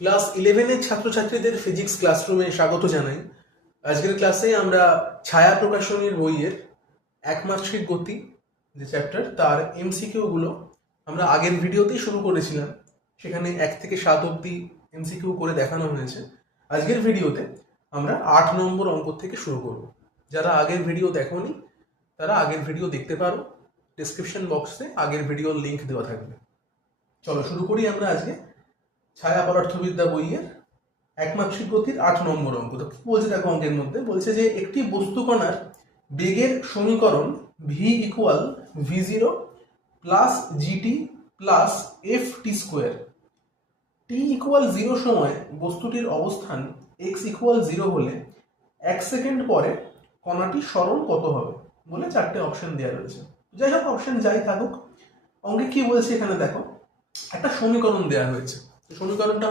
Class 11-এর ছাত্রছাত্রীদের physics ক্লাসরুমে স্বাগত জানাই। আজকের ক্লাসে আমরা ছায়া প্রকাশনীর বইয়ের একমাত্রিক গতি যে চ্যাপ্টার তার এমসিকিউ গুলো আমরা আগের ভিডিওতেই শুরু করেছিলাম। সেখানে 1 থেকে 7 অবধি এমসিকিউ করে দেখানো হয়েছে। আজকের ভিডিওতে আমরা 8 নম্বর অঙ্ক থেকে শুরু করব। যারা আগের ভিডিও দেখোনি তারা আগের ভিডিও দেখতে পারো, ডেসক্রিপশন বক্সে আগের ভিডিওর লিঙ্ক দেওয়া থাকবে। চলো শুরু করি আমরা আজকে ছায়া পদার্থবিদ্যা বইয়ের একমাত্রিক গতির 8 নম্বর অঙ্ক। তো কি বলছে দেখো, অঙ্কের মধ্যে বলছে যে একটি বস্তুকণার বেগের সমীকরণ v equal v0 plus g t plus f t square, t equal 0 সময় বস্তুটির অবস্থান x ইকুয়াল 0 হলে 1 সেকেন্ড পরে কণাটির সরণ কত হবে বলে 4টে অপশন দেওয়া রয়েছে। যাই হোক, অপশন যাই থাকুক, অঙ্কে কি বলছে এখানে দেখো, একটা সমীকরণ দেওয়া হয়েছে। সমীকরণটা